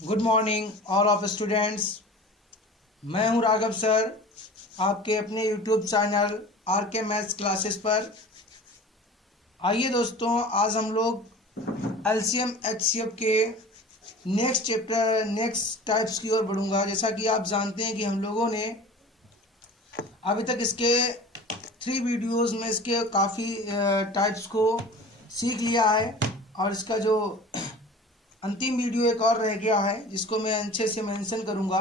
Good morning all of students. मैं हूं Raghav sir, आपके अपने यूट्यूब चैनल आर के मैथ्स क्लासेस पर। आइए दोस्तों, आज हम लोग एलसीएम एचसीएफ के नेक्स्ट टाइप्स की ओर बढ़ूंगा। जैसा कि आप जानते हैं कि हम लोगों ने अभी तक इसके 3 वीडियोस में इसके काफ़ी टाइप्स को सीख लिया है, और इसका जो अंतिम वीडियो एक और रह गया है जिसको मैं अच्छे से मेंशन करूंगा,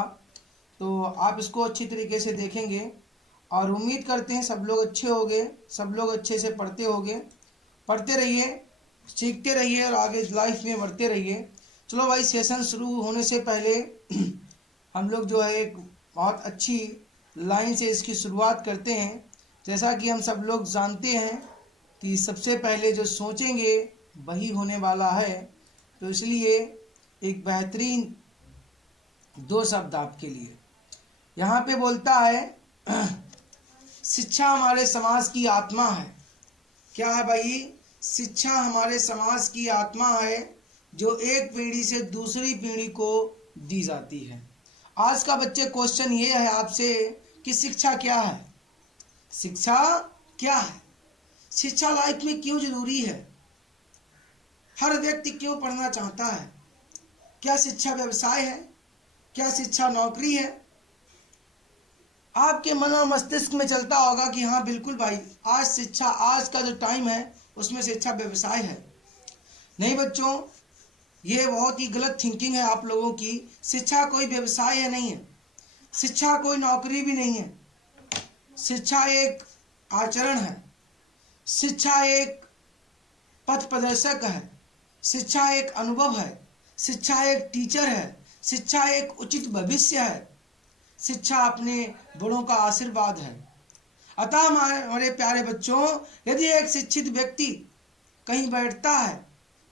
तो आप इसको अच्छी तरीके से देखेंगे। और उम्मीद करते हैं सब लोग अच्छे होंगे, सब लोग अच्छे से पढ़ते होंगे। पढ़ते रहिए, सीखते रहिए और आगे लाइफ में बढ़ते रहिए। चलो भाई, सेशन शुरू होने से पहले हम लोग जो है एक बहुत अच्छी लाइन से इसकी शुरुआत करते हैं। जैसा कि हम सब लोग जानते हैं कि सबसे पहले जो सोचेंगे वही होने वाला है, तो इसलिए एक बेहतरीन 2 शब्द आपके लिए। यहाँ पे बोलता है शिक्षा हमारे समाज की आत्मा है। क्या है भाई? शिक्षा हमारे समाज की आत्मा है जो एक पीढ़ी से दूसरी पीढ़ी को दी जाती है। आज का बच्चे क्वेश्चन ये है आपसे कि शिक्षा क्या है? शिक्षा क्या है? शिक्षा लाइफ में क्यों जरूरी है? हर व्यक्ति क्यों पढ़ना चाहता है? क्या शिक्षा व्यवसाय है? क्या शिक्षा नौकरी है? आपके मन और मस्तिष्क में चलता होगा कि हाँ बिल्कुल भाई, आज का जो टाइम है उसमें शिक्षा व्यवसाय है। नहीं बच्चों, ये बहुत ही गलत थिंकिंग है आप लोगों की। शिक्षा कोई व्यवसाय है नहीं है, शिक्षा कोई नौकरी भी नहीं है। शिक्षा एक आचरण है, शिक्षा एक पथ प्रदर्शक है, शिक्षा एक अनुभव है, शिक्षा एक टीचर है, शिक्षा एक उचित भविष्य है, शिक्षा अपने बड़ों का आशीर्वाद है। अतः हमारे प्यारे बच्चों, यदि एक शिक्षित व्यक्ति कहीं बैठता है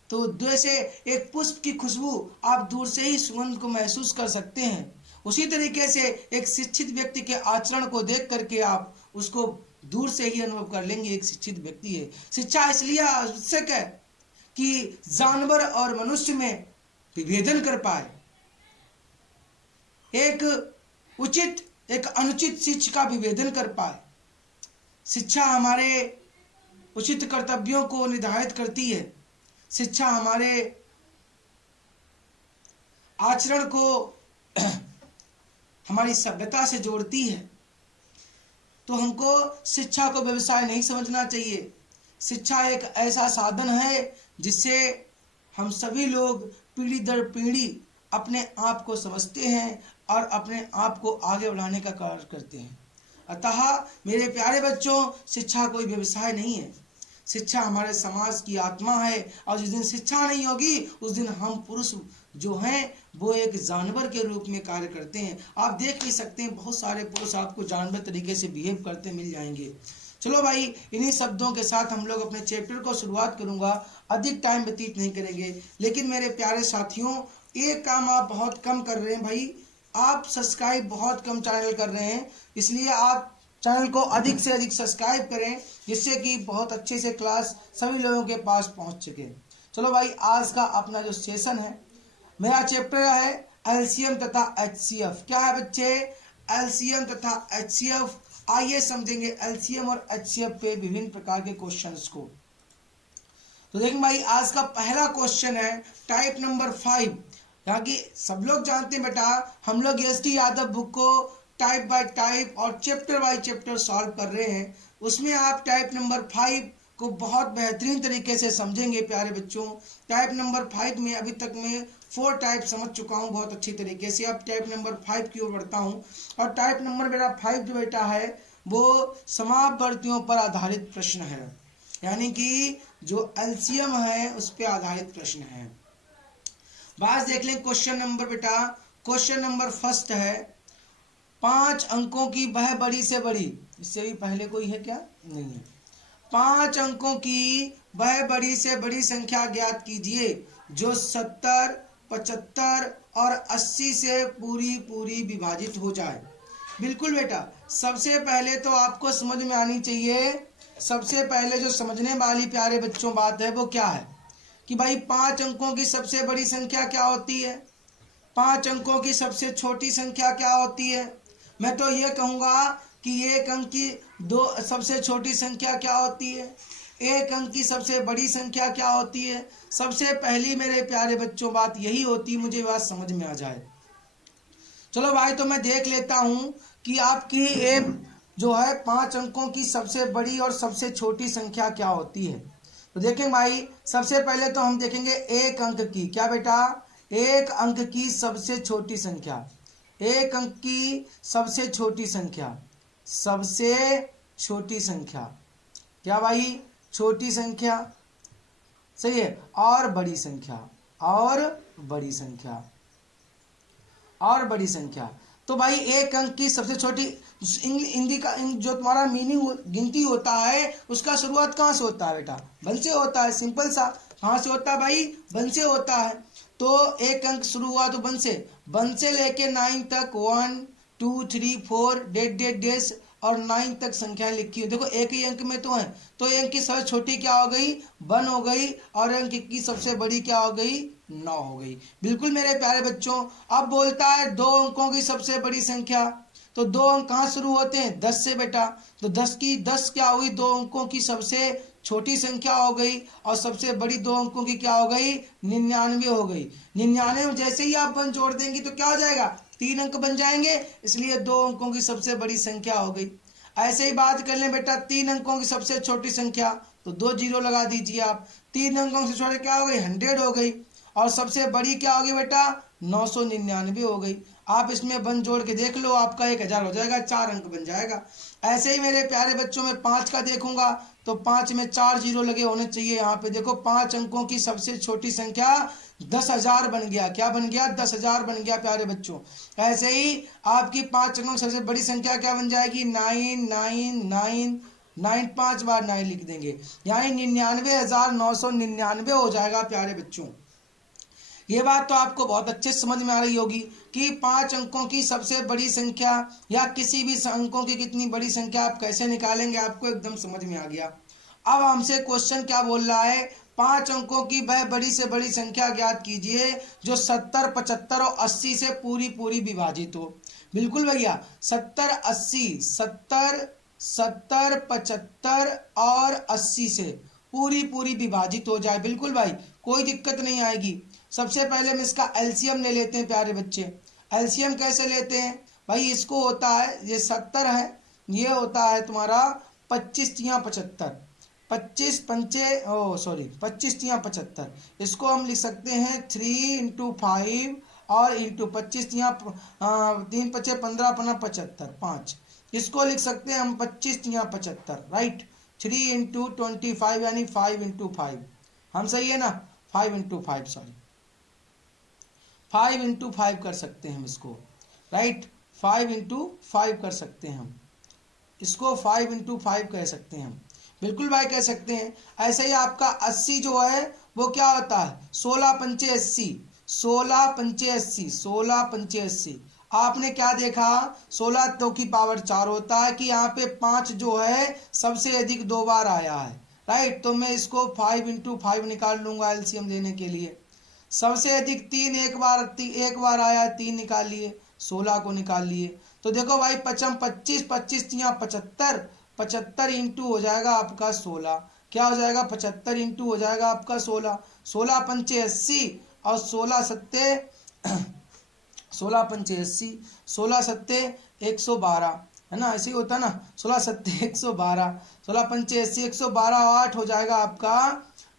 तो जैसे एक पुष्प की खुशबू आप दूर से ही सुगंध को महसूस कर सकते हैं, उसी तरीके से एक शिक्षित व्यक्ति के आचरण को देख करके आप उसको दूर से ही अनुभव कर लेंगे एक शिक्षित व्यक्ति है। शिक्षा इसलिए आवश्यक है कि जानवर और मनुष्य में विभेदन कर पाए, एक उचित एक अनुचित शिक्षा का विभेदन कर पाए। शिक्षा हमारे उचित कर्तव्यों को निर्धारित करती है, शिक्षा हमारे आचरण को हमारी सभ्यता से जोड़ती है। तो हमको शिक्षा को व्यवसाय नहीं समझना चाहिए। शिक्षा एक ऐसा साधन है जिससे हम सभी लोग पीढ़ी दर पीढ़ी अपने आप को समझते हैं और अपने आप को आगे बढ़ाने का कार्य करते हैं। अतः मेरे प्यारे बच्चों, शिक्षा कोई व्यवसाय नहीं है, शिक्षा हमारे समाज की आत्मा है। और जिस दिन शिक्षा नहीं होगी उस दिन हम पुरुष जो हैं वो एक जानवर के रूप में कार्य करते हैं। आप देख भी सकते हैं बहुत सारे पुरुष आपको जानवर तरीके से बिहेव करते मिल जाएंगे। चलो भाई, इन्हीं शब्दों के साथ हम लोग अपने चैप्टर को शुरुआत करूंगा। अधिक टाइम व्यतीत नहीं करेंगे, लेकिन मेरे प्यारे साथियों, एक काम आप बहुत कम कर रहे हैं भाई, आप सब्सक्राइब बहुत कम चैनल कर रहे हैं। इसलिए आप चैनल को अधिक से अधिक सब्सक्राइब करें, जिससे कि बहुत अच्छे से क्लास सभी लोगों के पास पहुंच सके। चलो भाई, आज का अपना जो सेशन है, मेरा चैप्टर है एलसीएम तथा एचसीएफ। क्या है बच्चे? एलसीएम तथा एचसीएफ। आइए समझेंगे एलसीएम और एचसीएफ पे विभिन्न प्रकार के क्वेश्चंस को। तो देखें भाई, आज का पहला क्वेश्चन है टाइप नंबर 5। यहाँ की सब लोग जानते हैं बेटा, हम लोग एसटी यादव बुक को टाइप बाय टाइप और चैप्टर बाय चैप्टर सॉल्व कर रहे हैं। उसमें आप टाइप नंबर 5 को बहुत बेहतरीन तरीके से समझेंगे प्यारे बच्चों। टाइप नंबर 5 में अभी तक मैं 4 टाइप समझ चुका हूँ बहुत अच्छी तरीके से। अब टाइप नंबर 5 की ओर बढ़ता हूँ, और टाइप नंबर मेरा 5 जो बेटा है वो समापवर्तियों पर आधारित प्रश्न है, यानी कि जो एलसीएम है उस पर आधारित प्रश्न है। बात देख लें क्वेश्चन नंबर बेटा। क्वेश्चन नंबर फर्स्ट है 5 अंकों की वह बड़ी से बड़ी, इससे भी पहले कोई है क्या? नहीं है। 5 अंकों की वह बड़ी से बड़ी संख्या ज्ञात कीजिए जो 70, 75 और 80 से पूरी पूरी विभाजित हो जाए। बिल्कुल बेटा, सबसे पहले तो आपको समझ में आनी चाहिए, सबसे पहले जो समझने वाली प्यारे बच्चों बात है वो क्या है कि भाई 5 अंकों की सबसे बड़ी संख्या क्या होती है? 5 अंकों की सबसे छोटी संख्या क्या होती है? मैं तो ये कहूँगा कि 1 अंक की दो सबसे छोटी संख्या क्या होती है? 1 अंक की सबसे बड़ी संख्या क्या होती है? सबसे पहली मेरे प्यारे बच्चों बात यही होती, मुझे बात समझ में आ जाए। चलो भाई, तो मैं देख लेता हूँ कि आपकी एक जो है 5 अंकों की सबसे बड़ी और सबसे छोटी संख्या क्या होती है। तो देखें भाई, सबसे पहले तो हम देखेंगे 1 अंक की, क्या बेटा? 1 अंक की सबसे छोटी संख्या, 1 अंक की सबसे छोटी संख्या, सबसे छोटी संख्या क्या भाई? छोटी संख्या, सही है। और बड़ी संख्या, और बड़ी संख्या, और बड़ी संख्या। तो भाई 1 अंक की सबसे छोटी हिंदी का जो तुम्हारा मीनिंग गिनती होता है, उसका शुरुआत कहाँ से होता है बेटा? 1 से होता है, सिंपल सा। कहाँ से होता है भाई? 1 से होता है। तो 1 अंक शुरू हुआ तो 1 से, 1 से लेके 9 तक 1 2 3 4 डेट डेट डेस और 9 तक संख्याएं लिखी हो। देखो एक ही अंक में तो है, तो अंक की सबसे छोटी क्या हो गई? 1 हो गई, और अंक की सबसे बड़ी क्या हो गई? 9 हो गई। बिल्कुल मेरे प्यारे बच्चों। अब बोलता है 2 अंकों की सबसे बड़ी संख्या, तो 2 अंक कहाँ शुरू होते हैं? 10 से बेटा। तो 10 क्या हुई? 2 अंकों की सबसे छोटी संख्या हो गई, और सबसे बड़ी 2 अंकों की क्या हो गई? 99 हो गई। 99 में जैसे ही आप 1 जोड़ देंगे तो क्या हो जाएगा? 3 अंक बन जाएंगे, इसलिए 2 अंकों की सबसे बड़ी संख्या हो गई। ऐसे ही बात कर लें बेटा 3 अंकों की सबसे छोटी संख्या, तो 2 जीरो लगा दीजिए आप। 3 अंकों से छोटे क्या हो गई? 100 हो गई। और सबसे बड़ी क्या होगी बेटा? 999 हो गई। आप इसमें 1 जोड़ के देख लो, आपका 1000 हो जाएगा, 4 अंक बन जाएगा। ऐसे ही मेरे प्यारे बच्चों में 5 का देखूंगा, तो 5 में 4 जीरो लगे होने चाहिए। यहाँ पे देखो 5 अंकों की सबसे छोटी संख्या 10,000 बन गया। क्या बन गया? 10,000 बन गया प्यारे बच्चों। ऐसे ही आपकी 5 अंकों की सबसे बड़ी संख्या क्या बन जाएगी? 999, 9 5 बार 9 लिख देंगे, यानी 99,999 हो जाएगा प्यारे बच्चों। ये बात तो आपको बहुत अच्छे समझ में आ रही होगी कि 5 अंकों की सबसे बड़ी संख्या या किसी भी अंकों की कितनी बड़ी संख्या आप कैसे निकालेंगे, आपको एकदम समझ में आ गया। अब हमसे क्वेश्चन क्या बोल रहा है? 5 अंकों की वह बड़ी से बड़ी संख्या ज्ञात कीजिए जो 70, 75 और 80 से पूरी पूरी विभाजित हो। बिल्कुल भैया, 70, 80, 70, 70, 75 और 80 से पूरी पूरी विभाजित हो जाए। बिल्कुल भाई, कोई दिक्कत नहीं आएगी। सबसे पहले हम इसका एलसीएम ले लेते हैं प्यारे बच्चे। एलसीएम कैसे लेते हैं भाई? इसको होता है, ये 70 है, ये होता है तुम्हारा 25 तियाँ 75, 25 पंचे 25 तियाँ 75। इसको हम लिख सकते हैं 3 इंटू 5 और इंटू 25 तियाँ 3 पचे 15 अपना 75 5। इसको लिख सकते हैं हम 25 तियाँ 75, राइट। 3 इंटू 25 यानी 5 इंटू 5, हम सही है ना? 5 इंटू 5 सॉरी, 5 इंटू 5 कर सकते हैं हम इसको, राइट। 5 इंटू 5 कर सकते हैं हम इसको, 5 इंटू 5 कह सकते हैं हम। बिल्कुल भाई कह सकते हैं। ऐसे ही आपका 80 जो है वो क्या होता है? 16 पंचे 80, 16 पंचे 80, 16 पंचे 80। आपने क्या देखा? 16 2 की पावर 4 होता है कि यहाँ पे 5 जो है सबसे अधिक 2 बार आया है, राइट। तो मैं इसको 5 इंटू 5 निकाल लूंगा एलसीएम लेने के लिए। सबसे अधिक 3 एक बार आया, 3 निकाल लिए, 16 को निकाल लिए। तो देखो भाई 25 25 25 तियाँ 75, 75 इंटू हो जाएगा आपका 16। क्या हो जाएगा? 75 इंटू हो जाएगा आपका 16, 16 पंचे 80 और 16 सत्ते 16 पंचे 80, 16 सत्ते 112, है ना? ऐसे ही होता ना, 16 सत्ते 112, 16 पंचे 80, 112 और 8 हो जाएगा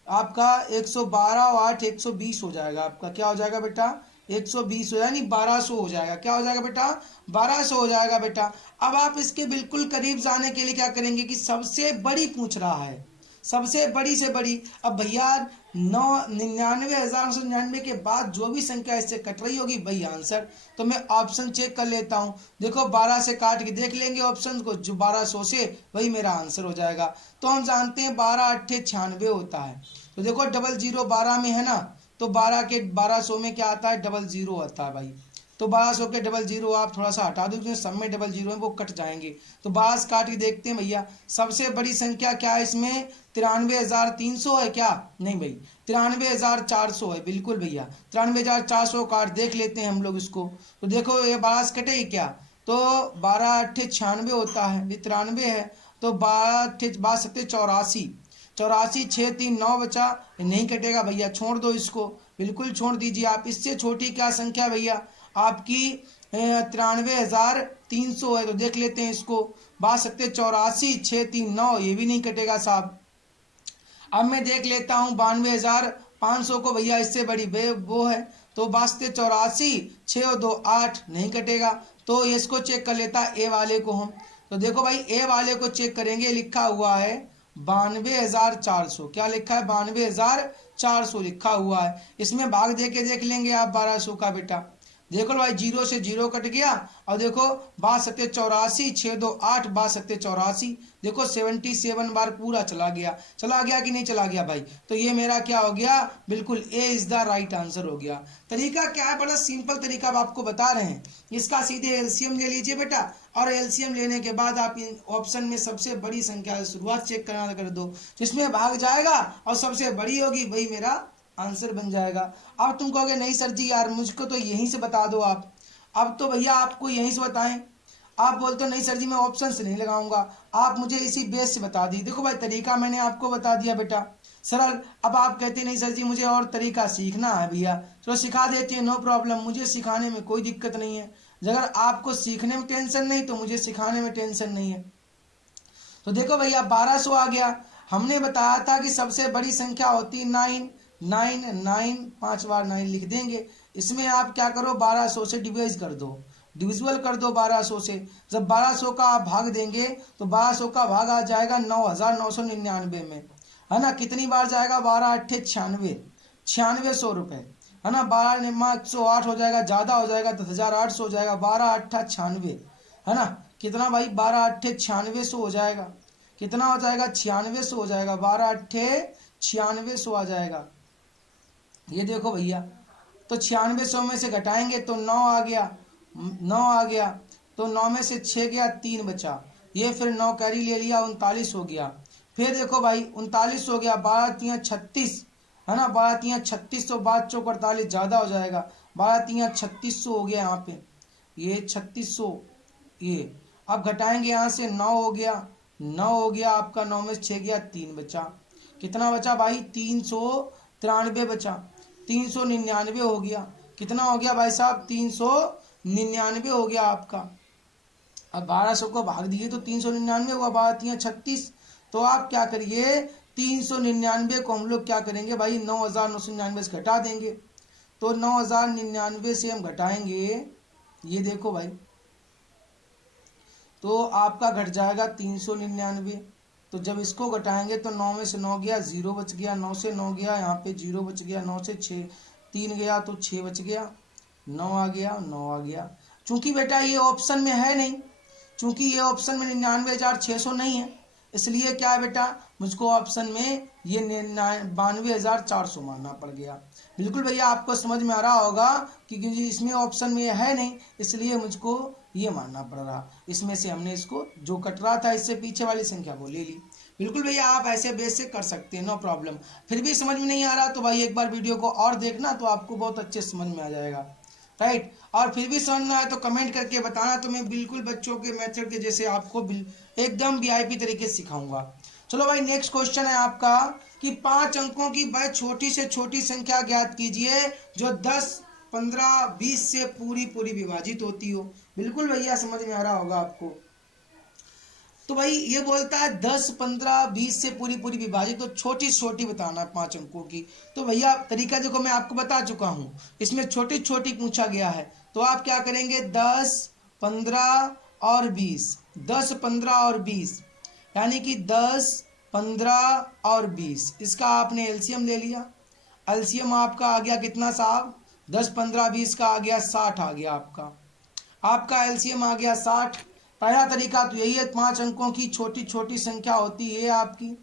आपका 112 और 8 120 हो जाएगा आपका। क्या हो जाएगा बेटा? 120 हो, यानी 1200 हो जाएगा। क्या हो जाएगा बेटा? 1200 हो जाएगा बेटा। अब आप इसके बिल्कुल करीब जाने के लिए क्या करेंगे कि सबसे बड़ी पूछ रहा है, सबसे बड़ी से बड़ी। अब भैया 99,999 के बाद जो भी संख्या इससे कट रही होगी वही आंसर। तो मैं ऑप्शन चेक कर लेता हूँ। देखो 12 से काट के देख लेंगे ऑप्शन को, जो 1200 से वही मेरा आंसर हो जाएगा। तो हम जानते हैं 12 8 96 होता है। तो देखो 00 12 में है ना, तो 12 के 1200 में क्या आता है? 00 आता है भाई। तो 1200 के डबल जीरो आप थोड़ा सा हटा दो, सब में डबल जीरो है वो कट जाएंगे। तो 12 काट के देखते हैं भैया सबसे बड़ी संख्या क्या है इसमें, 93,300 है क्या, नहीं भाई 93,400 है, बिल्कुल भैया 93,400 काट देख लेते हैं हम लोग इसको। तो देखो ये 12 कटेगी क्या, तो 12 अट्ठे 96 होता है, ये 93 है, तो 12 अट्ठे 84, 84 6 3 9 बचा, नहीं कटेगा भैया, छोड़ दो इसको, बिल्कुल छोड़ दीजिए आप। इससे छोटी क्या संख्या भैया आपकी 93,300 है, तो देख लेते हैं इसको, 84 6 3 9, ये भी नहीं कटेगा साहब। अब मैं देख लेता हूँ 92,500 को भैया, इससे बड़ी वो है, तो 84 6 2 8, नहीं कटेगा। तो इसको चेक कर लेता ए वाले को हम, तो देखो भाई ए वाले को चेक करेंगे, लिखा हुआ है 92,400, क्या लिखा है 92,400 लिखा हुआ है। इसमें भाग दे के देख लेंगे आप 1200 का बेटा, देखो भाई जीरो से जीरो कट गया, और देखो 62 84 6 2 8, 62 84, देखो 77 बार पूरा चला गया कि नहीं चला गया भाई। तो ये मेरा क्या हो गया, बिल्कुल ए इज द राइट आंसर हो गया। तरीका क्या है, बड़ा सिंपल तरीका अब आपको बता रहे हैं, इसका सीधे एलसीएम ले लीजिए बेटा, और एलसीएम लेने के बाद आप इन ऑप्शन में सबसे बड़ी संख्या शुरुआत चेक करना कर दो, जिसमें भाग जाएगा और सबसे बड़ी होगी वही मेरा आंसर बन जाएगा। अब तुम कहोगे नहीं सर जी यार मुझको तो यहीं से बता दो आप, अब तो भैया आपको यहीं से बताएं, आप बोलते हो नहीं सर जी मैं ऑप्शन से नहीं लगाऊंगा, आप मुझे इसी बेस से बता दी। देखो भाई तरीका मैंने आपको बता दिया बेटा सरल। अब आप कहते नहीं सर जी मुझे और तरीका सीखना है भैया, चलो सिखा देते हैं, नो प्रॉब्लम, मुझे सिखाने में कोई दिक्कत नहीं है। अगर आपको सीखने में टेंशन नहीं तो मुझे सिखाने में टेंशन नहीं है। तो देखो भैया 1200 आ गया, हमने बताया था कि सबसे बड़ी संख्या होती है 9, 9 9, 5 बार 9 लिख देंगे। इसमें आप क्या करो 1200 से डिवाइड कर दो, डिविजिबल कर दो 1200 से। जब 1200 का आप भाग देंगे तो 1200 का भाग आ जाएगा 9,999 में, है ना। कितनी बार जाएगा, 12 अट्ठे 96, 9600 रुपये, है ना। 12 निम्मा 108 हो जाएगा, ज़्यादा हो जाएगा 10,800 हो जाएगा, 12 अट्ठा 96, है ना। कितना भाई 12 अट्ठे 9600 हो जाएगा, कितना हो जाएगा 9600 हो जाएगा, 12 अट्ठे 9600 आ जाएगा। ये देखो भैया, तो 9600 में से घटाएंगे तो 9 आ गया, 9 आ गया, तो 9 में से 6 गया, 3 बचा, ये फिर 9 कैरी ले लिया, 39 हो गया। फिर देखो भाई 39 हो गया, 12 3 36, है ना, 12 3 36, तो 12 चौक 48 ज़्यादा हो जाएगा, 12 3 3600 हो गया यहाँ पे, ये 3600, ये अब घटाएंगे यहाँ से, 9 हो गया, 9 हो गया आपका, 9 में 6 गया, 3 बचा, कितना बचा भाई 393 बचा, 399 हो गया, कितना हो गया भाई साहब 399 हो गया आपका। अब 1200 को भाग दिए तो 399 हुआ, 12 3 36, तो आप क्या करिए 399 को हम लोग क्या करेंगे भाई 9,999 से घटा देंगे, तो 9,099 से हम घटाएंगे, ये देखो भाई, तो आपका घट जाएगा 399। तो जब इसको घटाएंगे तो 9 में से 9 गया, 0 बच गया, 9 से 9 गया, यहाँ पे 0 बच गया, 9 से 6 3 गया तो 6 बच गया, 9 आ गया, 9 आ गया। चूंकि बेटा ये ऑप्शन में है नहीं, चूंकि ये ऑप्शन में 99,600 नहीं है, इसलिए क्या है बेटा मुझको ऑप्शन में ये 92,400 मानना पड़ गया। बिल्कुल भैया आपको समझ में आ रहा होगा कि इसमें ऑप्शन में है नहीं, इसलिए मुझको ये मानना पड़ रहा, इसमें से हमने इसको जो कट रहा था इससे पीछे वाली संख्या वो ले ली। बिल्कुल भैया आप ऐसे बेस से कर सकते हैं, नो प्रॉब्लम। फिर भी समझ में नहीं आ रहा तो भाई एक बार वीडियो को और देखना, तो आपको बहुत अच्छे समझ में आ जाएगा, राइट। और फिर भी समझ में आए तो कमेंट करके बताना, तो मैं बिल्कुल बच्चों के मेथड के जैसे आपको एकदम वीआईपी तरीके से सिखाऊंगा। चलो भाई नेक्स्ट क्वेश्चन है आपका कि 5 अंकों की वह छोटी से छोटी संख्या ज्ञात कीजिए जो 10 15 20 से पूरी पूरी विभाजित होती हो। बिल्कुल भैया समझ में आ रहा होगा आपको। तो भाई ये बोलता है 10 15 20 से पूरी पूरी विभाजित, तो छोटी छोटी बताना 5 अंकों की। तो भैया तरीका देखो मैं आपको बता चुका हूँ, इसमें छोटी छोटी पूछा गया है, तो आप क्या करेंगे 10 15 और 20, 10 15 और 20, यानी कि 10 15 और 20, इसका आपने एलसीएम ले लिया। एलसीएम आपका आ गया कितना साहब, 10 15 20 का आ गया 60 आ गया आपका एलसीएम आ गया 60। पहला तरीका तो यही है, 5 अंकों की छोटी छोटी संख्या होती है आपकी।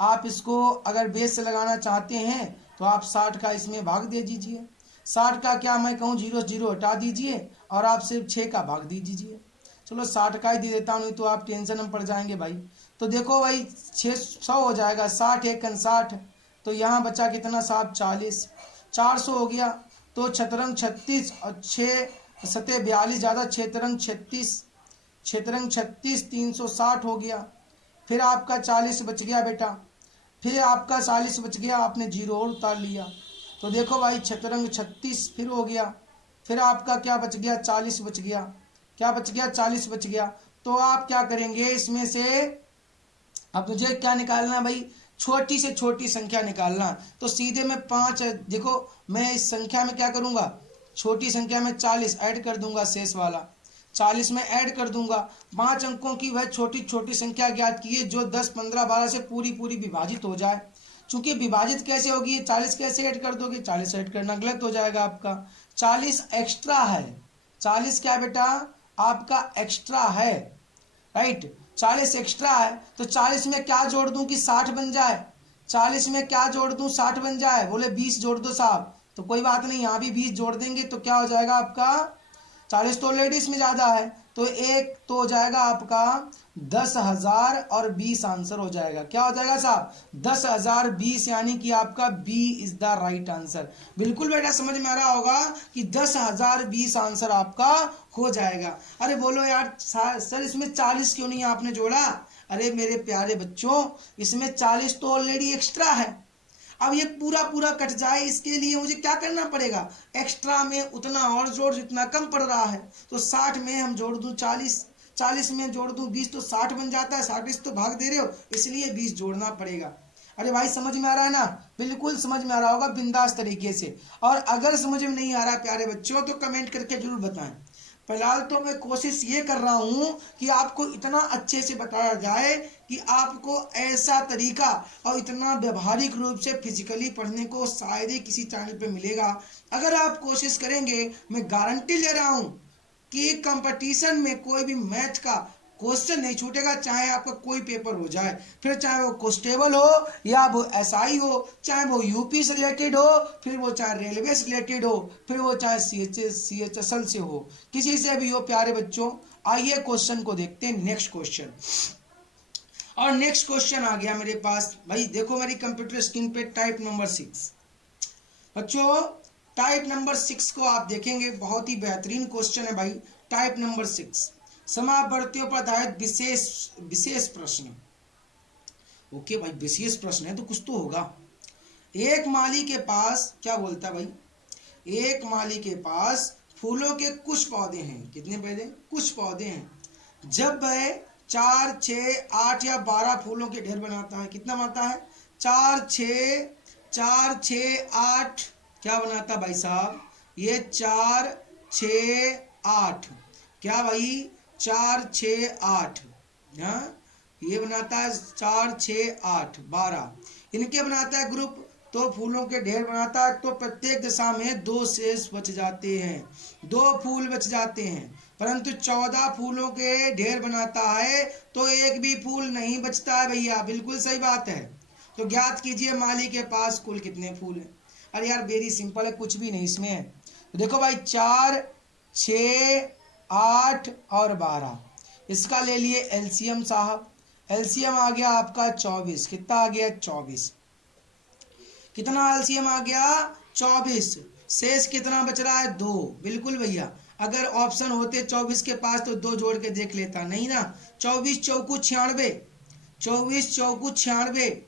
आप इसको अगर बेस से लगाना चाहते हैं तो आप 60 का इसमें भाग दे दीजिए, 60 का क्या मैं कहूँ, 0 0 हटा दीजिए और आप सिर्फ 6 का भाग दे दीजिए। चलो 60 का ही दे देता हूँ, नहीं तो आप टेंशन में पड़ जाएंगे भाई। तो देखो भाई 600 हो जाएगा, 60 एक 60, तो यहाँ बचा कितना साहब 40, 400 हो गया। तो छतरंग 36 और 6 सतह 42, ज़्यादा छतरंग 36, छतरंग 36 360 हो गया। फिर आपका 40 बच गया बेटा, फिर आपका 40 बच गया, आपने जीरो और उतार लिया। तो देखो भाई छतरंग 36 फिर हो गया, फिर आपका क्या बच गया, 40 बच गया, क्या बच गया, 40 बच गया। तो आप क्या करेंगे इसमें से, अब मुझे क्या निकालना है भाई, छोटी से छोटी संख्या निकालना। तो सीधे मैं 5, देखो मैं इस संख्या में क्या करूंगा, छोटी संख्या में 40 ऐड कर दूंगा, शेष वाला 40 में ऐड कर दूंगा। 5 अंकों की वह छोटी छोटी संख्या ज्ञात कीजिए जो 10 15 12 से पूरी पूरी विभाजित हो जाए। चूंकि विभाजित कैसे होगी, 40 कैसे ऐड कर दोगे, 40 ऐड करना गलत हो जाएगा आपका, 40 एक्स्ट्रा है, 40 क्या बेटा आपका एक्स्ट्रा है, राइट। 40 एक्स्ट्रा है, तो 40 में क्या जोड़ दूं कि 60 बन जाए, 40 में क्या जोड़ दूं 60 बन जाए, बोले 20 जोड़ दो साहब, तो कोई बात नहीं, यहाँ भी 20 जोड़ देंगे तो क्या हो जाएगा आपका, 40 तो ऑलरेडी इसमें ज़्यादा है, तो एक तो हो जाएगा आपका 10,000 और 20 आंसर हो जाएगा। क्या हो जाएगा साहब, 10,020, यानी कि आपका B is the right answer. बिल्कुल बेटा समझ में आ रहा होगा कि 10,020 आंसर आपका हो जाएगा। अरे बोलो यार सर इसमें 40 क्यों नहीं आपने जोड़ा, अरे मेरे प्यारे बच्चों इसमें 40 तो ऑलरेडी एक्स्ट्रा है। अब ये पूरा पूरा कट जाए इसके लिए मुझे क्या करना पड़ेगा, एक्स्ट्रा में उतना और जोड़ जितना कम पड़ रहा है। तो 60 में हम जोड़ दूं 40, 40 में जोड़ दूं 20, तो 60 बन जाता है, 60 तो भाग दे रहे हो इसलिए 20 जोड़ना पड़ेगा। अरे भाई समझ में आ रहा है ना, बिल्कुल समझ में आ रहा होगा बिंदास तरीके से। और अगर समझ में नहीं आ रहा प्यारे बच्चों तो कमेंट करके जरूर बताएं। फिलहाल तो मैं कोशिश ये कर रहा हूँ कि आपको इतना अच्छे से बताया जाए कि आपको ऐसा तरीका और इतना व्यवहारिक रूप से फिजिकली पढ़ने को शायद ही किसी चैनल पे मिलेगा। अगर आप कोशिश करेंगे, मैं गारंटी ले रहा हूँ कि कंपटीशन में कोई भी मैथ का क्वेश्चन नहीं छूटेगा, चाहे आपका कोई पेपर हो जाए, फिर चाहे वो कांस्टेबल हो या वो एसआई हो, चाहे वो यूपी से रिलेटेड हो, फिर वो चाहे रेलवे से रिलेटेड हो, फिर वो चाहे सीएचएसएल से हो, किसी से भी हो प्यारे बच्चों। आइए क्वेश्चन को देखते हैं, नेक्स्ट क्वेश्चन। और नेक्स्ट क्वेश्चन आ गया मेरे पास भाई, देखो मेरी कंप्यूटर स्क्रीन पे टाइप नंबर 6। बच्चों टाइप नंबर 6 को आप देखेंगे, बहुत ही बेहतरीन क्वेश्चन है भाई। टाइप नंबर 6 समावर्तियों पर आधारित विशेष प्रश्न। ओके भाई विशेष प्रश्न है तो कुछ तो होगा। एक माली के पास क्या बोलता है भाई, एक माली के पास फूलों के कुछ पौधे हैं, कितने पौधे, कुछ पौधे हैं। जब वह 4 6 8 या 12 फूलों के ढेर बनाता है, कितना बनाता है, 4 6 8 क्या बनाता भाई साहब, ये 4 6 8, क्या भाई 4 6 8, हाँ ये बनाता है 4 6 8 12, इनके बनाता है ग्रुप, तो फूलों के ढेर बनाता है, तो प्रत्येक दिशा में 2 शेष बच जाते हैं, 2 फूल बच जाते हैं। परंतु 14 फूलों के ढेर बनाता है तो एक भी फूल नहीं बचता है भैया, बिल्कुल सही बात है। तो ज्ञात कीजिए माली के पास कुल कितने फूल हैं। अरे यार वेरी सिंपल है, कुछ भी नहीं इसमें है। तो देखो भाई 4 6 8 और 12, इसका ले लिए एलसीएम साहब, एलसीएम आ गया आपका 24, कितना आ गया 24, कितना एलसीएम आ गया 24, शेष कितना बच रहा है 2, बिल्कुल भैया। अगर ऑप्शन होते 24 के पास तो 2 जोड़ के देख लेता, नहीं ना, 24 चौकू 96, 24 चौकू 96,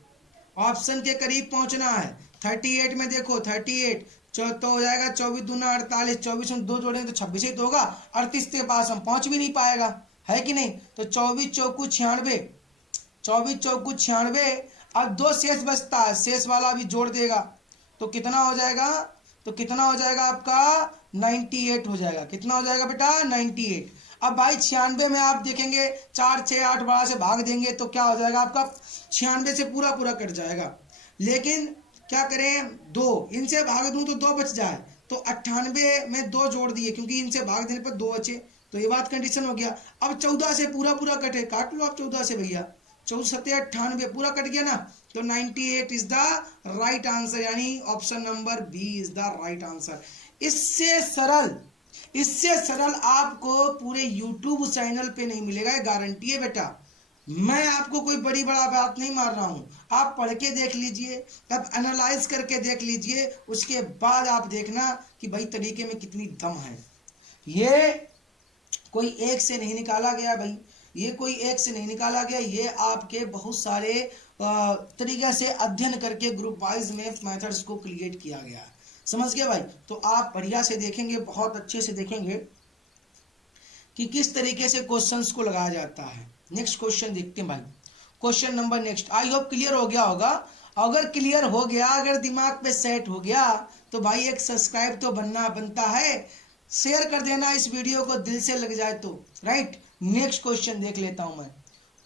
ऑप्शन के करीब पहुंचना है। 38 में देखो 38 तो हो जाएगा 24 दूना 48, 24 में 2 जोड़ेंगे तो 26 ही तो होगा, 38 के पास हम पहुंच भी नहीं पाएगा, है कि नहीं। तो 24 चौकू 96, 24 चौकू 96, अब 2 शेष बचता है, शेष वाला भी जोड़ देगा तो कितना हो जाएगा, तो कितना हो जाएगा आपका 98 हो जाएगा, कितना हो जाएगा बेटा 98। अब भाई 96 में आप देखेंगे 4 6 8 12 से भाग देंगे तो क्या हो जाएगा आपका 96 से पूरा पूरा कट जाएगा, लेकिन क्या करें 2 इनसे भाग दूं तो 2 बच जाए, तो 98 में 2 जोड़ दिए क्योंकि इनसे भाग देने पर 2 बचे, तो ये बात कंडीशन हो गया। अब 14 से पूरा पूरा कटे, काट लो आप 14 से भैया, 14 7 98 पूरा कट गया ना, तो 98 इज द राइट आंसर, यानी option number B is the right answer. इससे सरल आपको पूरे YouTube चैनल पे नहीं मिलेगा, ये गारंटी है बेटा। मैं आपको कोई बड़ी बड़ा बात नहीं मार रहा हूँ, आप पढ़ के देख लीजिए, अब एनालाइज करके देख लीजिए, उसके बाद आप देखना कि भाई तरीके में कितनी दम है। ये कोई एक से नहीं निकाला गया भाई, ये कोई एक से नहीं निकाला गया, ये आपके बहुत सारे तरीके से अध्ययन करके ग्रुप वाइज में मेथड्स को क्रिएट किया गया है। समझ गए भाई? तो आप बढ़िया से देखेंगे, बहुत अच्छे से देखेंगे कि किस तरीके से क्वेश्चंस को लगाया जाता है। नेक्स्ट क्वेश्चन देखते हैं भाई, question number next. I hope clear हो गया होगा। अगर क्लियर हो गया, अगर दिमाग पे सेट हो गया, तो भाई एक सब्सक्राइब तो बनता है, शेयर कर देना इस वीडियो को, दिल से लग जाए तो, राइट। नेक्स्ट क्वेश्चन देख लेता हूं मैं।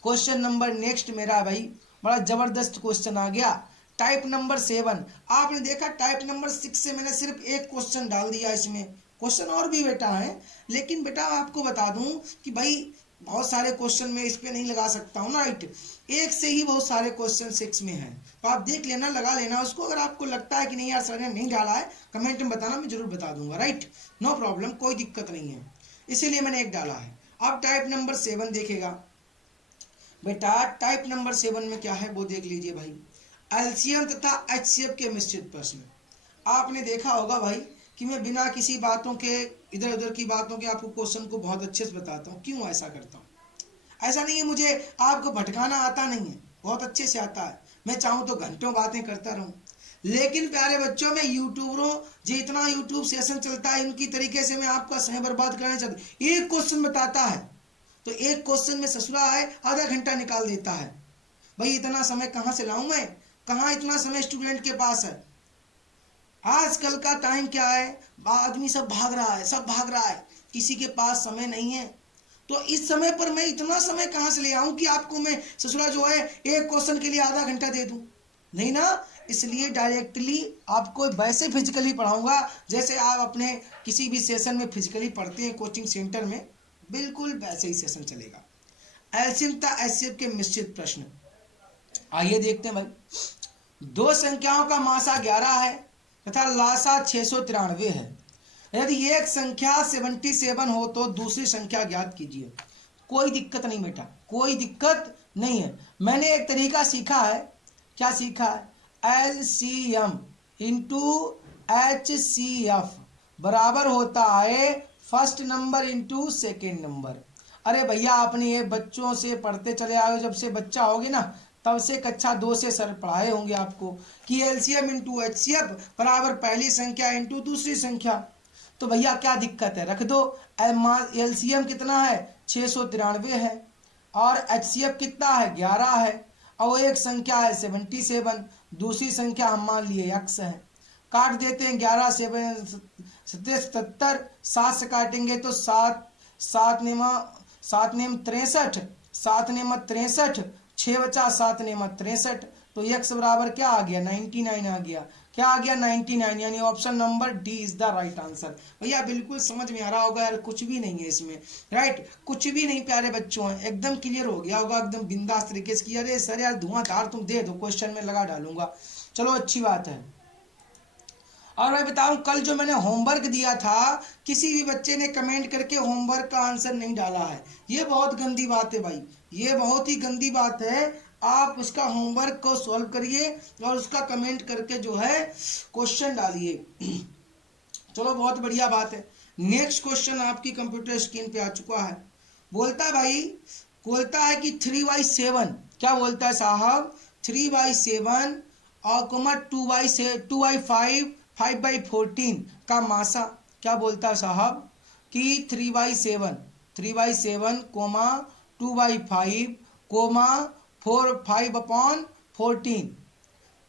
क्वेश्चन नंबर नेक्स्ट मेरा भाई बड़ा जबरदस्त क्वेश्चन आ गया, टाइप नंबर 7। आपने देखा टाइप नंबर 6 से मैंने सिर्फ एक क्वेश्चन डाल दिया, इसमें क्वेश्चन और भी बेटा है, लेकिन बेटा आपको बता दूं कि भाई बहुत सारे क्वेश्चन में इस पे नहीं लगा सकता हूँ ना, राइट। एक से ही बहुत सारे क्वेश्चन 6 में है, तो आप देख लेना, लगा लेना उसको। अगर आपको लगता है कि नहीं यार सर ने नहीं डाला है, कमेंट में बताना, मैं जरूर बता दूंगा, राइट। नो प्रॉब्लम, कोई दिक्कत नहीं है, इसीलिए मैंने एक डाला है। अब टाइप नंबर 7 देखेगा बेटा, टाइप नंबर 7 में क्या है वो देख लीजिए भाई। एलसीएम तथा एचसीएफ के मिश्रित प्रश्न। आपने देखा होगा भाई कि मैं बिना किसी बातों के, इधर उधर की बातों के आपको क्वेश्चन को बहुत अच्छे से बताता हूँ। क्यों ऐसा करता हूँ? ऐसा नहीं है मुझे आपको भटकाना आता नहीं है, बहुत अच्छे से आता है। मैं चाहूँ तो घंटों बातें करता रहूँ, लेकिन प्यारे बच्चों में यूट्यूबरों जो इतना यूट्यूब सेशन चलता है, इनकी तरीके से मैं आपका समय बर्बाद करना चाहता हूँ। एक क्वेश्चन बताता है तो एक क्वेश्चन में ससुरा है आधा घंटा निकाल देता है। भाई इतना समय कहाँ से लाऊं मैं? कहाँ इतना समय स्टूडेंट के पास है? आजकल का टाइम क्या है, आदमी सब भाग रहा है, सब भाग रहा है, किसी के पास समय नहीं है। तो इस समय पर मैं इतना समय कहाँ से ले आऊं कि आपको मैं ससुरा जो है एक क्वेश्चन के लिए आधा घंटा दे दूं? नहीं ना। इसलिए डायरेक्टली आपको वैसे फिजिकली पढ़ाऊंगा जैसे आप अपने किसी भी सेशन में फिजिकली पढ़ते हैं कोचिंग सेंटर में, बिल्कुल वैसे ही सेशन चलेगा। एलसीएम तथा एचसीएफ के मिश्रित प्रश्न, आइए देखते हैं भाई। दो संख्याओं का मासा 11 है तथा लासा 693 है। यदि एक संख्या 77 हो तो दूसरी संख्या ज्ञात कीजिए। कोई दिक्कत नहीं बेटा, कोई दिक्कत नहीं है। मैंने एक तरीका सीखा है। क्या सीखा है? एलसीएम इंटू एचसीएफ बराबर होता है first number into second number. अरे भैया आपने ये बच्चों से पढ़ते चले आए हो, जब से बच्चा होगे ना तब से कक्षा 2 से सर पढ़ाए होंगे आपको कि एलसीएम इंटू एचसीएफ बराबर पहली संख्या इंटू दूसरी संख्या। तो भैया क्या दिक्कत है, रख दो। एलसीएम कितना है? 693 है, और एचसीएफ कितना है? 11 है, और एक संख्या है 77, दूसरी संख्या हम मान लिए x है। काट देते हैं, 11 7 77, 7 से काटेंगे तो 7 7 नेम 63, 7 नेम 63, 6 बचा 7 नेम 63, तो x बराबर क्या आ गया? 99 आ गया। क्या आ गया? 99, यानी option number D is the right answer. भैया बिल्कुल समझ में आ रहा होगा यार, कुछ भी नहीं है इसमें, राइट, कुछ भी नहीं प्यारे बच्चों है, एकदम क्लियर हो गया होगा, एकदम बिंदास तरीके से। अरे सर यार धुआंधार तुम दे दो, क्वेश्चन में लगा डालूंगा, चलो अच्छी बात है। और मैं बताऊं, कल जो मैंने होमवर्क दिया था, किसी भी बच्चे ने कमेंट करके होमवर्क का आंसर नहीं डाला है। ये बहुत गंदी बात है भाई, ये बहुत ही गंदी बात है। आप उसका होमवर्क को सॉल्व करिए और उसका कमेंट करके जो है क्वेश्चन डालिए। चलो बहुत बढ़िया बात है। नेक्स्ट क्वेश्चन आपकी कंप्यूटर स्क्रीन पे आ चुका है। बोलता है भाई, बोलता है कि 3/7, क्या बोलता है साहब? 3/7 और 2/5 5/14 का मासा क्या बोलता है साहब? कि 3/7 2/5 5/14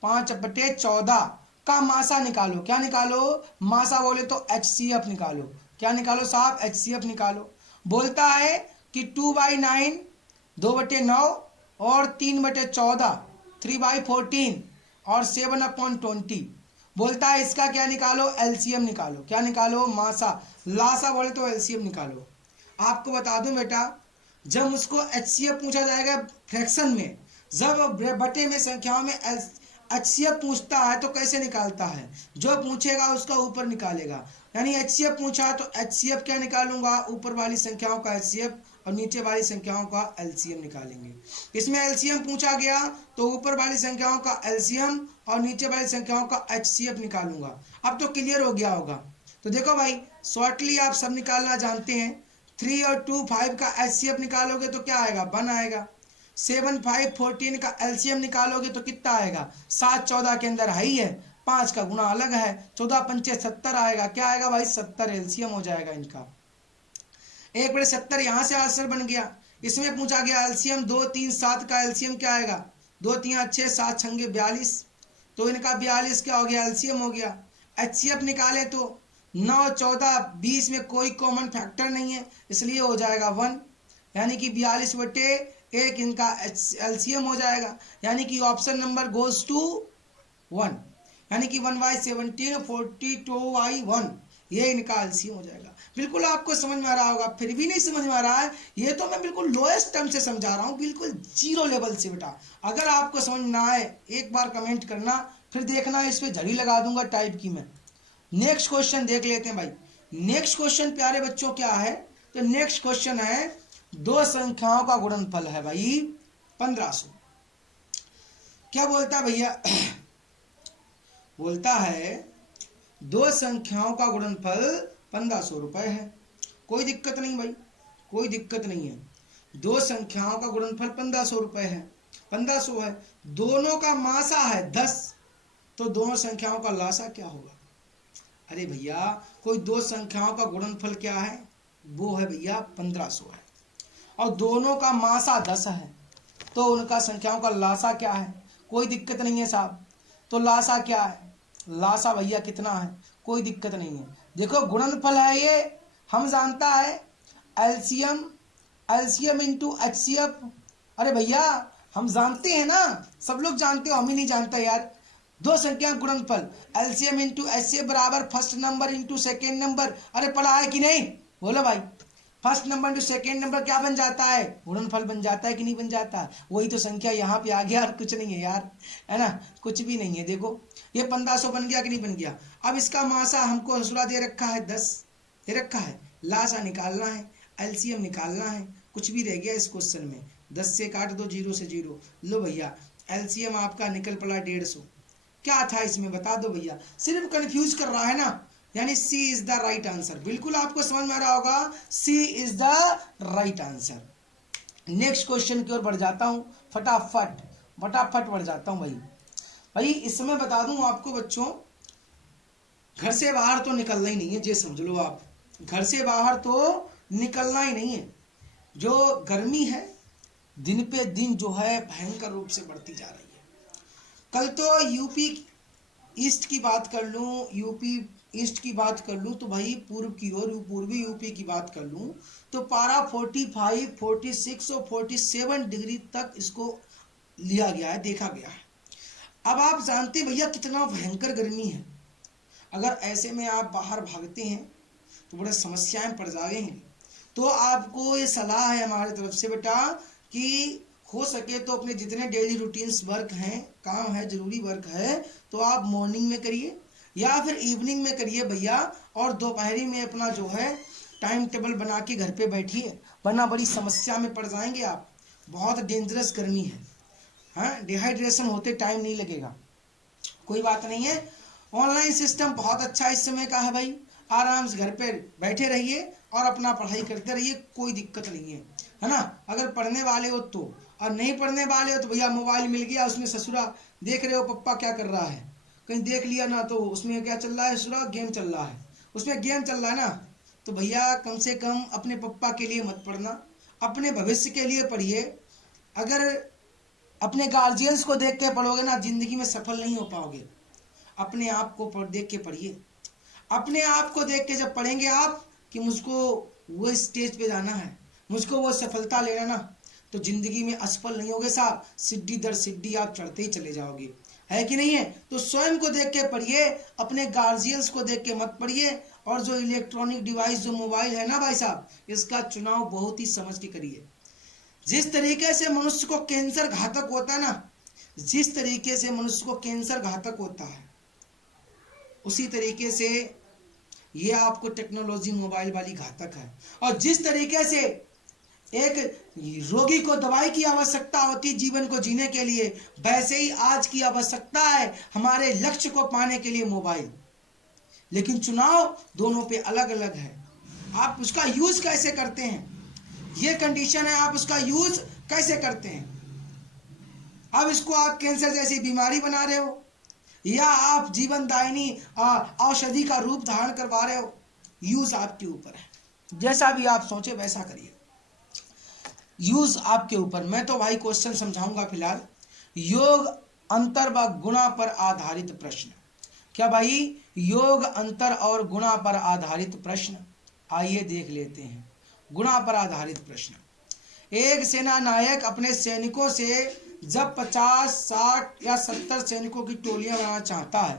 5/14 का मासा निकालो। क्या निकालो? मासा बोले तो HCF निकालो। क्या निकालो साहब? HCF निकालो। बोलता है कि 2/9 2/9 और 3/14 3/14 और 7/20। बोलता है इसका क्या निकालो? एलसीएम निकालो। क्या निकालो? मासा। लासा बोले तो एलसीएम निकालो। आपको बता दूं बेटा, जब उसको एचसीएफ पूछा जाएगा फ्रैक्शन में, जब बटे में संख्याओं में HCF पूछता है तो कैसे निकालता है, जो पूछेगा उसका ऊपर निकालेगा। यानी HCF पूछा तो HCF क्या निकालूंगा, ऊपर वाली संख्याओं का HCF और नीचे वाली संख्याओं का LCM निकालेंगे। इसमें LCM पूछा गया तो ऊपर वाली संख्याओं का LCM और नीचे वाली संख्याओं का HCF निकालूंगा। अब तो क्लियर हो गया होगा। तो देखो भाई, शॉर्टली आप सब निकालना जानते हैं। 3 और 2 5 का HCF निकालोगे तो क्या आएगा, 1 आएगा। 7 5 14 का LCM निकालोगे तो कितना आएगा, 7 14 के अंदर है ही है, 5 का गुना अलग है, 14 पंचे 70 आएगा। क्या आएगा भाई, 70 LCM हो जाएगा इनका। 1/70 यहाँ से आंसर बन गया। इसमें पूछा गया LCM 2 3 7 का LCM क्या आएगा, 2 3 6 7 छंगे 42, तो इनका 42 क्या हो गया, LCM हो गया। HCF निकाले तो 9 14 20 में कोई कॉमन फैक्टर नहीं है, इसलिए हो जाएगा 1, यानी कि 42/1 इनका LCM हो जाएगा। यानी कि ऑप्शन नंबर गोज टू 1, यानी कि 1/17 42/1, ये इनका LCM हो जाएगा। बिल्कुल आपको समझ में आ रहा होगा। फिर भी नहीं समझ में आ रहा है, ये तो मैं बिल्कुल लोएस्ट टर्म से समझा रहा हूँ, बिल्कुल जीरो लेवल से बेटा। अगर आपको समझ ना आए एक बार कमेंट करना, फिर देखना इस पर झड़ी लगा दूंगा टाइप की मैं। नेक्स्ट क्वेश्चन देख लेते हैं भाई। नेक्स्ट क्वेश्चन प्यारे बच्चों क्या है, तो नेक्स्ट क्वेश्चन है दो संख्याओं का गुणनफल है भाई 1500। क्या बोलता है भैया, बोलता है दो संख्याओं का गुणनफल 1500 रुपए है। कोई दिक्कत नहीं भाई, कोई दिक्कत नहीं है। दो संख्याओं का गुणनफल 1500 रुपए है, 1500 है। दोनों का मासा है 10, तो दोनों संख्याओं का लासा क्या होगा। अरे भैया, कोई दो संख्याओं का गुणनफल क्या है, वो है भैया 1500 है, और दोनों का मासा 10 है, तो उनका संख्याओं का लासा क्या है। कोई दिक्कत नहीं है साहब। तो लासा क्या है, लासा भैया कितना है, कोई दिक्कत नहीं है। देखो गुणनफल है ये, हम जानता है LCM, LCM इंटू HCF। अरे भैया हम जानते हैं ना, सब लोग जानते हो, हम ही नहीं जानते यार। दो संख्या गुणनफल LCM इंटू HCF बराबर first number into second number. अरे पढ़ा है कि नहीं, बोलो भाई। First number into second number क्या बन जाता है, गुणनफल बन जाता है कि नहीं बन जाता। वही तो संख्या यहाँ पे आ गया और कुछ नहीं है यार, है ना, कुछ भी नहीं है। देखो ये 1500 बन गया कि नहीं बन गया। अब इसका मासा हमको हसुरा दे रखा है 10 दे रखा है, लासा निकालना है, LCM निकालना है। कुछ भी रह गया इस क्वेश्चन में, 10 से काट दो, 0 से 0। लो भैया LCM आपका निकल पड़ा 150। क्या था इसमें बता दो भैया, सिर्फ कंफ्यूज कर रहा है ना। यानी C is the right answer. बिल्कुल आपको समझ में आ रहा होगा, C is the right answer. Next question की ओर बढ़ जाता हूं, फटाफट फटाफट बढ़ जाता हूं भाई। भाई इसमें बता दूं आपको बच्चों, घर से बाहर तो निकलना ही नहीं है, ये समझ लो आप। घर से बाहर तो निकलना ही नहीं है। जो गर्मी है दिन पे दिन जो है भयंकर रूप से बढ़ती जा रही है। कल तो यूपी ईस्ट की बात कर लूँ, यूपी ईस्ट की बात कर लूँ, तो भाई पूर्व की ओर पूर्वी यूपी की बात कर लूँ तो पारा 45 46 और 47 डिग्री तक इसको लिया गया है, देखा गया है। अब आप जानते भैया कितना भयंकर गर्मी है। अगर ऐसे में आप बाहर भागते हैं तो बड़े समस्याएं पड़ जाएंगी। तो आपको ये सलाह है हमारी तरफ से बेटा कि हो सके तो अपने जितने डेली रूटीन्स वर्क हैं, काम है, जरूरी वर्क है, तो आप मॉर्निंग में करिए या फिर इवनिंग में करिए भैया। और दोपहरी में अपना जो है टाइम टेबल बना के घर पे बैठिए, वरना बड़ी समस्या में पड़ जाएंगे आप। बहुत डेंजरस गर्मी है, हाँ, डिहाइड्रेशन होते टाइम नहीं लगेगा। कोई बात नहीं है, ऑनलाइन सिस्टम बहुत अच्छा इस समय का है भाई। आराम से घर पे बैठे रहिए और अपना पढ़ाई करते रहिए, कोई दिक्कत नहीं है ना। अगर पढ़ने वाले हो तो, और नहीं पढ़ने वाले हो तो भैया मोबाइल मिल गया, उसमें ससुरा देख रहे हो पप्पा क्या कर रहा है, कहीं देख लिया ना तो उसमें क्या चल रहा है, ससुरा गेम चल रहा है, उसमें गेम चल रहा है ना, तो भैया कम से कम अपने पप्पा के लिए मत पढ़ना, अपने भविष्य के लिए पढ़िए। अगर अपने गार्जियंस को देख के पढ़ोगे ना, जिंदगी में सफल नहीं हो पाओगे। अपने आप को देख के पढ़िए। अपने आप को देख के जब पढ़ेंगे आप कि मुझको वो स्टेज पे जाना है, मुझको वो सफलता लेना ना, तो जिंदगी में असफल नहीं होगे साहब, सीढ़ी दर सीढ़ी आप चढ़ते ही चले जाओगे, है कि नहीं है। तो स्वयं को देख के पढ़िए, अपने गार्जियंस को देख के मत पढ़िए। और जो इलेक्ट्रॉनिक डिवाइस जो मोबाइल है ना भाई साहब, इसका चुनाव बहुत ही समझ के करिए। जिस तरीके से मनुष्य को कैंसर घातक होता है ना, जिस तरीके से मनुष्य को कैंसर घातक होता है, उसी तरीके से ये आपको टेक्नोलॉजी मोबाइल वाली घातक है। और जिस तरीके से एक रोगी को दवाई की आवश्यकता होती है जीवन को जीने के लिए, वैसे ही आज की आवश्यकता है हमारे लक्ष्य को पाने के लिए मोबाइल। लेकिन चुनाव दोनों पे अलग अलग है। आप उसका यूज कैसे करते हैं, ये कंडीशन है, आप उसका यूज कैसे करते हैं। अब इसको आप कैंसर जैसी बीमारी बना रहे हो या आप जीवन दायिनी औषधि का रूप धारण करवा रहे हो, यूज आपके ऊपर है। जैसा भी आप सोचे वैसा करिए, यूज आपके ऊपर। मैं तो भाई क्वेश्चन समझाऊंगा फिलहाल। योग अंतर व गुणा पर आधारित प्रश्न। क्या भाई, योग अंतर और गुणा पर आधारित प्रश्न। आइए देख लेते हैं गुणा पर आधारित प्रश्न। एक सेना नायक अपने सैनिकों से जब 50, 60 या 70 सैनिकों की टोलियां बनाना चाहता है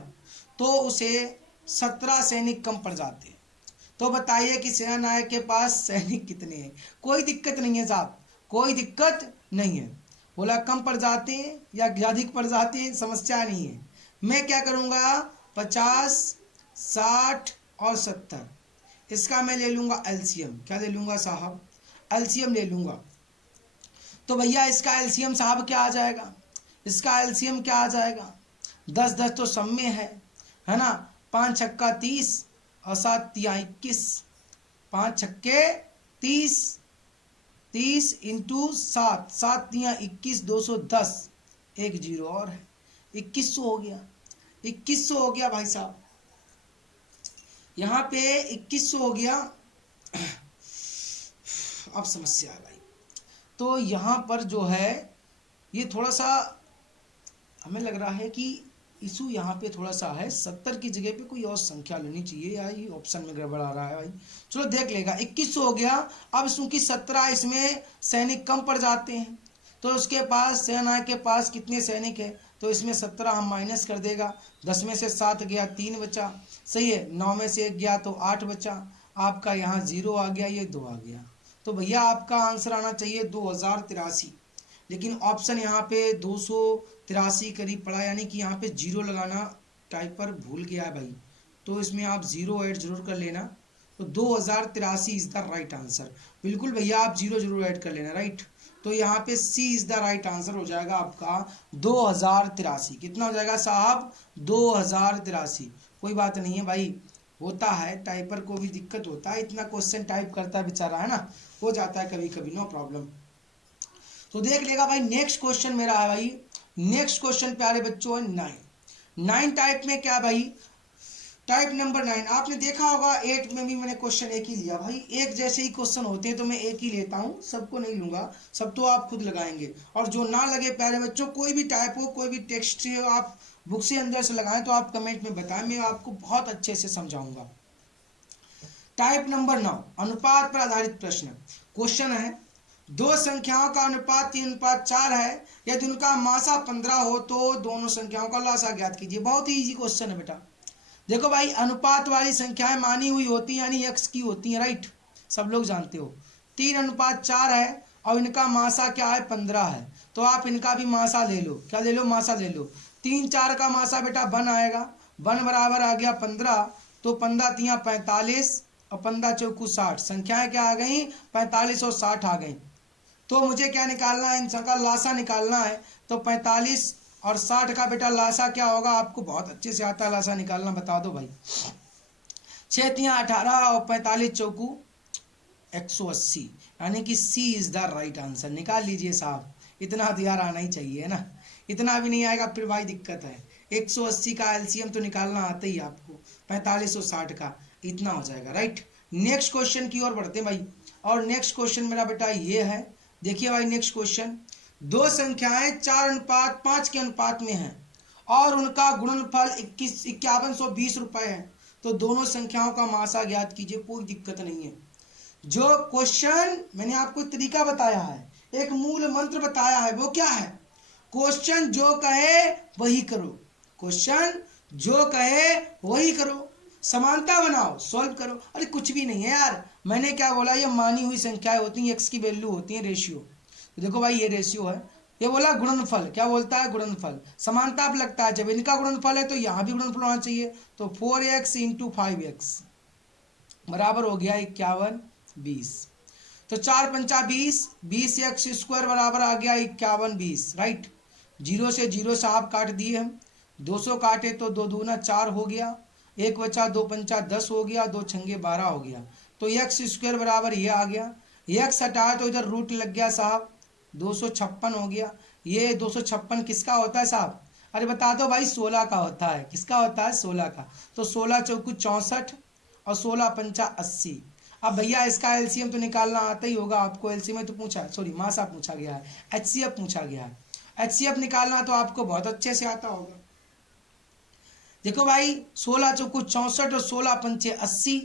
तो उसे 17 सैनिक कम पड़ जाते हैं। तो बताइए कि सेना नायक के पास सैनिक कितने हैं। कोई दिक्कत नहीं है साहब, कोई दिक्कत नहीं है। बोला कम पड़ जाते हैं या अधिक पड़ जाते हैं, समस्या नहीं है। मैं क्या करूँगा, 50, 60 और 70, इसका मैं ले लूँगा एलसीएम। क्या ले लूँगा साहब, एलसीएम ले लूँगा। तो भैया इसका एलसीएम साहब क्या आ जाएगा, इसका एलसीएम क्या आ जाएगा, 10 10 तो सब में है ना। 5 छक्का 30 और 7 तिया 21, 5 छक्के 30, 30 इंटू 7, 7 तिया 21, 210, एक जीरो और है, 2100 हो गया, 2100 हो गया भाई साहब। यहाँ पे 2100 हो गया। अब समस्या है भाई। तो यहाँ पर जो है ये थोड़ा सा हमें लग रहा है कि इशू यहाँ पे थोड़ा सा है। 70 की जगह पे कोई और संख्या लेनी चाहिए, या ये ऑप्शन में गड़बड़ आ रहा है भाई। चलो देख लेगा। 2100 हो गया। अब क्योंकि 17 इसमें सैनिक कम पड़ जाते हैं, तो उसके पास सेना के पास कितने सैनिक है, तो इसमें 17 हम माइनस कर देगा। 10 में से 7 गया, 3 बचा, सही है। 9 में से 1 गया तो 8 बचा। आपका यहाँ 0 आ गया, ये 2 आ गया। तो भैया आपका आंसर आना चाहिए 2083, लेकिन ऑप्शन यहाँ पे 283 करीब पड़ा, यानी कि यहाँ पे 0 लगाना टाइपर भूल गया है भाई, तो इसमें आप 0 ऐड जरूर कर लेना। तो 2083 इज द राइट आंसर। बिल्कुल भैया आप 0 जरूर ऐड कर लेना, राइट। तो यहाँ पे सी इज द राइट आंसर हो जाएगा आपका 2083। कितना हो जाएगा साहब, 2083। कोई बात नहीं है भाई, होता है, टाइपर को भी दिक्कत होता है, इतना क्वेश्चन टाइप करता है बेचारा, है ना, हो जाता है कभी कभी, नो प्रॉब्लम। तो देख लेगा भाई। नेक्स्ट क्वेश्चन मेरा है भाई, नेक्स्ट क्वेश्चन प्यारे बच्चों है 9 टाइप में। क्या भाई, टाइप नंबर 9 आपने देखा होगा। 8 में भी मैंने क्वेश्चन एक ही लिया भाई, एक जैसे ही क्वेश्चन होते हैं तो मैं एक ही लेता हूँ, सबको नहीं लूंगा, सब तो आप खुद लगाएंगे। और जो ना लगे प्यारे बच्चों, कोई भी टाइप हो, कोई भी टेक्स्ट हो, आप बुक से अंदर से लगाएं तो आप कमेंट में बताएं, मैं आपको बहुत अच्छे से समझाऊंगा। टाइप नंबर 9 अनुपात पर आधारित प्रश्न। क्वेश्चन है, दो संख्याओं का अनुपात 3:4 है, यदि उनका मासा 15 हो तो दोनों संख्याओं का लासा ज्ञात कीजिए। बहुत ही इजी क्वेश्चन है बेटा। देखो भाई, अनुपात वाली संख्याएं मानी हुई होती हैं, यानी x की होती हैं, राइट, सब लोग जानते हो। 3:4 है और इनका मासा क्या है, 15 है, तो आप इनका भी मासा ले लो। क्या ले लो, मासा ले लो। 3 4 का मासा बेटा 1 आएगा, 1 बराबर आ गया 15, तो 15 तिया 45 और 15 चौकू 60। संख्याएं क्या आ गई, 45 और 60 आ गई। तो मुझे क्या निकालना है, इन सबका लासा निकालना है। तो 45 और 60 का बेटा लासा क्या होगा, आपको बहुत अच्छे से आता है लासा निकालना, बता दो भाई। 6 तिया 18 और 45 चौकू 180, यानी कि सी इज द राइट आंसर। निकाल लीजिए साहब, इतना तो यार आना ही चाहिए, है ना। इतना भी नहीं आएगा फिर भाई दिक्कत है। 180 का एलसीएम तो निकालना आता ही आपको, 45 और 60 का, इतना हो जाएगा, राइट। नेक्स्ट क्वेश्चन की ओर बढ़ते हैं भाई। और नेक्स्ट क्वेश्चन मेरा बेटा ये है, देखिए भाई नेक्स्ट क्वेश्चन। दो संख्याएं 4:5 के अनुपात में हैं और उनका गुणनफल 5120 रुपए है, तो दोनों संख्याओं का मासा ज्ञात कीजिए। कोई दिक्कत नहीं है। जो क्वेश्चन मैंने आपको तरीका बताया है, एक मूल मंत्र बताया है, वो क्या है, क्वेश्चन जो कहे वही करो, क्वेश्चन जो कहे वही करो, समानता बनाओ, सॉल्व करो। अरे कुछ भी नहीं है यार, मैंने क्या बोला, ये मानी हुई संख्याएं होती हैं, एक्स की वैल्यू होती है रेशियो। तो देखो भाई ये रेशियो है, ये बोला गुणनफल, क्या बोलता है, गुणनफल। समानता अब लगता है जब इनका गुणनफल है तो यहाँ भी गुणनफल होना चाहिए। तो 4x इंटू 5x बराबर हो गया 51 20। तो 4 पंचा 20, 20x स्क्वायर बराबर आ गया 51 20, राइट। जीरो से जीरो साहब काट दिए हम, 200 काटे तो 2 दूना 4 हो गया, एक बचा, 2 पंचा 10 हो गया, 2 छंगे 12 हो गया। तो एक्स स्क्वायर बराबर ये आ गया, एक्स हटाया तो इधर रूट लग गया साहब, 256 हो गया। ये 256 किसका होता है साहब, अरे बता दो भाई, 16 का होता है। किसका होता है, 16 का। तो 16 चौकू 64 और 16 पंचा 80। अब भैया इसका एलसीएम तो निकालना आता ही होगा आपको, एलसीएम में तो पूछा, सॉरी मास आप पूछा गया है, एचसीएफ पूछा गया है। एचसीएफ निकालना तो आपको बहुत अच्छे से आता होगा। देखो भाई, 16 चौकू 64 और 16 पंचे 80,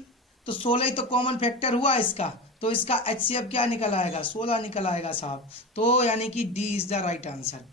तो 16 ही तो कॉमन फैक्टर हुआ इसका, तो इसका एचसीएफ क्या निकल आएगा, 16 निकल आएगा साहब। तो यानी कि D is the right answer.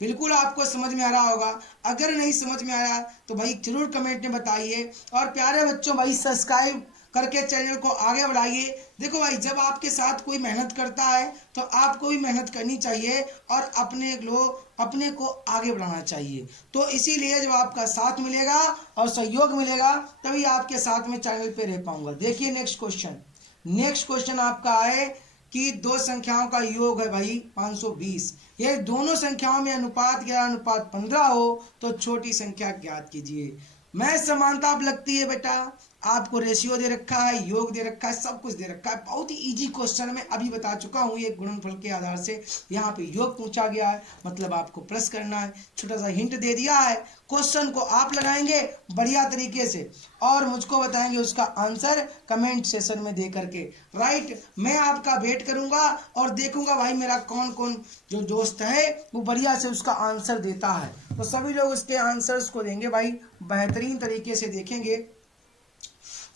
बिल्कुल आपको समझ में आ रहा होगा। अगर नहीं समझ में आया तो भाई जरूर कमेंट में बताइए। और प्यारे बच्चों भाई, सब्सक्राइब करके चैनल को आगे बढ़ाइए। देखो भाई, जब आपके साथ कोई मेहनत करता है तो आपको भी मेहनत करनी चाहिए और अपने को आगे बढ़ाना चाहिए। तो इसीलिए जब आपका साथ मिलेगा और सहयोग मिलेगा तभी आपके साथ में चैनल पे रह पाऊंगा। देखिए नेक्स्ट क्वेश्चन, नेक्स्ट क्वेश्चन आपका है कि दो संख्याओं का योग है भाई 520। ये दोनों संख्याओं में अनुपात 11:15 हो तो छोटी संख्या ज्ञात कीजिए। मैं समानता अब लगती है बेटा, आपको रेशियो दे रखा है, योग दे रखा है, सब कुछ दे रखा है। बहुत ही इजी क्वेश्चन मैं अभी बता चुका हूँ। ये गुणनफल के आधार से यहाँ पे योग पूछा गया है, मतलब आपको प्लस करना है। छोटा सा हिंट दे दिया है, क्वेश्चन को आप लगाएंगे बढ़िया तरीके से और मुझको बताएंगे उसका आंसर कमेंट सेशन में दे करके, राइट। मैं आपका वेट करूंगा और देखूंगा भाई मेरा कौन कौन जो दोस्त है वो बढ़िया से उसका आंसर देता है। तो सभी लोग उसके आंसर्स को देंगे भाई, बेहतरीन तरीके से देखेंगे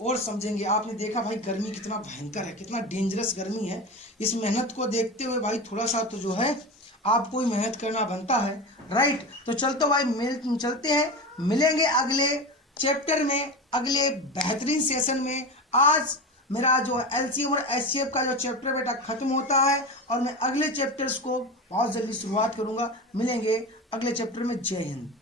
और समझेंगे। आपने देखा भाई गर्मी कितना भयंकर है, कितना डेंजरस गर्मी है। इस मेहनत को देखते हुए भाई थोड़ा सा तो जो है आपको ही मेहनत करना बनता है, राइट। तो चलते भाई चलते हैं, मिलेंगे अगले चैप्टर में, अगले बेहतरीन सेशन में। आज मेरा जो एलसीएम और एचसीएफ का जो चैप्टर बेटा खत्म होता है और मैं अगले चैप्टर्स को बहुत जल्दी शुरुआत करूंगा। मिलेंगे अगले चैप्टर में। जय हिंद।